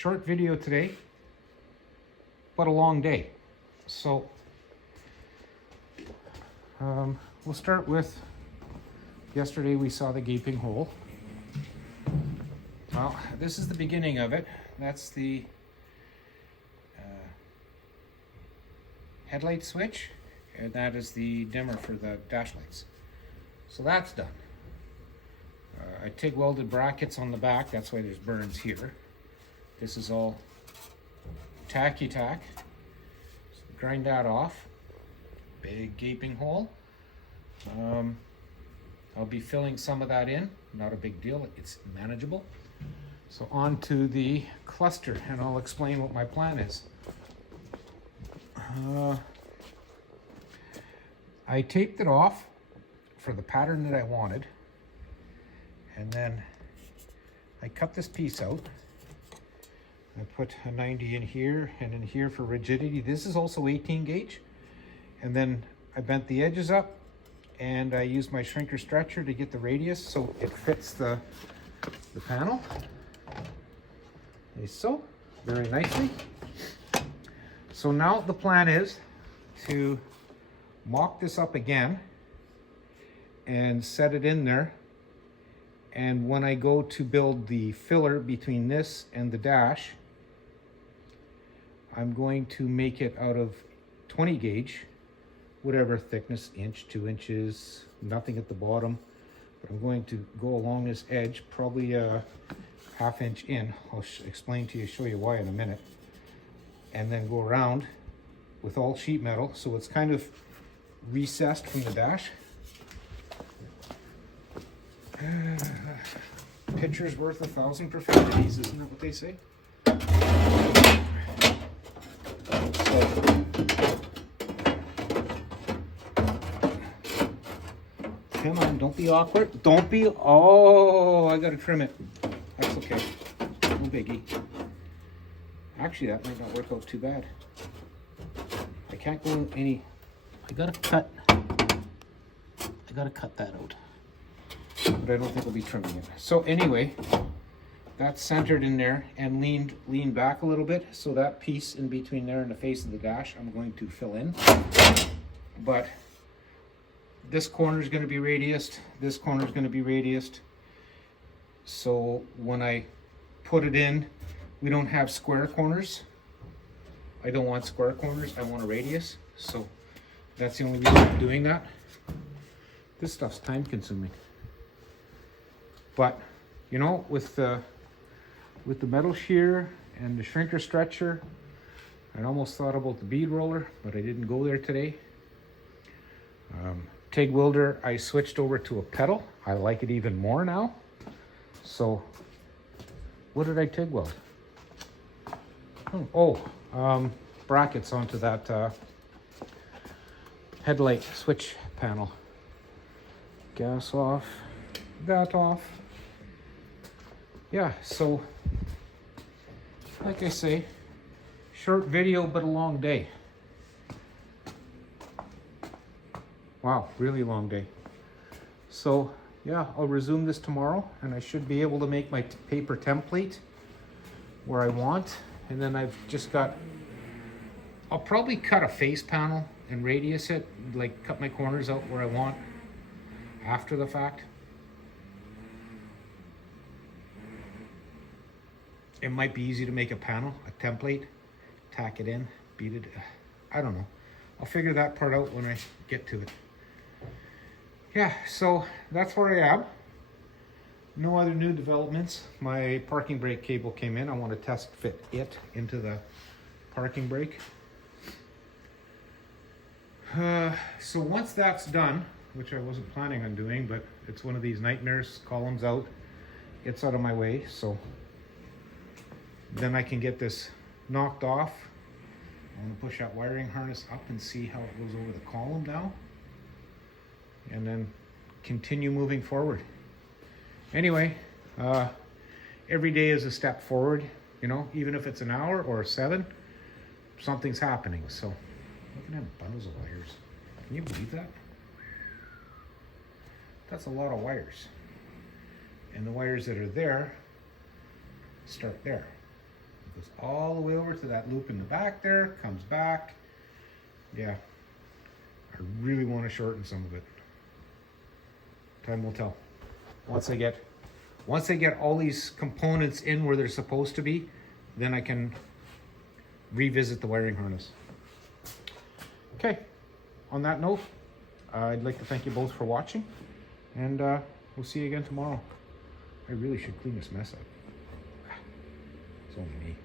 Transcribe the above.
Short video today, but a long day. So we'll start with yesterday we saw the gaping hole. Well, this is the beginning of it. That's the headlight switch, and that is the dimmer for the dash lights. So that's done. I TIG welded brackets on the back, that's why there's burns here. This is all tacky tack. So grind that off. Big gaping hole. I'll be filling some of that in, not a big deal, it's manageable. So on to the cluster, and I'll explain what my plan is. I taped it off for the pattern that I wanted, and then I cut this piece out. I put a 90 in here and in here for rigidity. This is also 18 gauge. And then I bent the edges up and I used my shrinker stretcher to get the radius so it fits the panel. Like so, very nicely. So now the plan is to mock this up again and set it in there. And when I go to build the filler between this and the dash, I'm going to make it out of 20 gauge, whatever thickness, inch, 2 inches, nothing at the bottom. But I'm going to go along this edge, probably a ½ inch in. I'll explain to you, show you why in a minute. And then go around with all sheet metal, so it's kind of recessed from the dash. Picture's worth 1,000 profanities, isn't that what they say? Come on, don't be awkward. Don't be, oh, I gotta trim it. That's okay, no biggie. Actually, that might not work out too bad. I can't go any, I gotta cut that out. But I don't think I'll be trimming it. So anyway, that's centered in there and leaned back a little bit. So that piece in between there and the face of the dash, I'm going to fill in. But this corner is going to be radiused. This corner is going to be radiused. So when I put it in, we don't have square corners. I don't want square corners. I want a radius. So that's the only reason I'm doing that. This stuff's time consuming. But, you know, with the metal shear and the shrinker stretcher, I almost thought about the bead roller, but I didn't go there today. TIG welder, I switched over to a pedal. I like it even more now. So, what did I TIG weld? Brackets onto that headlight switch panel. Gas off, that off. Yeah, so like I say, short video but a long day. Wow, really long day. So yeah, I'll resume this tomorrow and I should be able to make my paper template where I want. And then I've just got, I'll probably cut a face panel and radius it, like cut my corners out where I want after the fact. It might be easy to make a panel, a template, tack it in, beat it. I don't know. I'll figure that part out when I get to it. Yeah, so that's where I am. No other new developments. My parking brake cable came in. I want to test fit it into the parking brake. So once that's done, which I wasn't planning on doing, but it's one of these nightmares, columns out, gets out of my way, so then I can get this knocked off. I'm going to push that wiring harness up and see how it goes over the column now. And then continue moving forward. Anyway, every day is a step forward, you know, even if it's an hour or 7, something's happening. So, look at them bundles of wires. Can you believe that? That's a lot of wires. And the wires that are there start there. Goes all the way over to that loop in the back there, comes back. Yeah, I really want to shorten some of it. Time will tell. Once I get all these components in where they're supposed to be, then I can revisit the wiring harness. Okay, on that note, I'd like to thank you both for watching, and we'll see you again tomorrow. I really should clean this mess up. It's only me.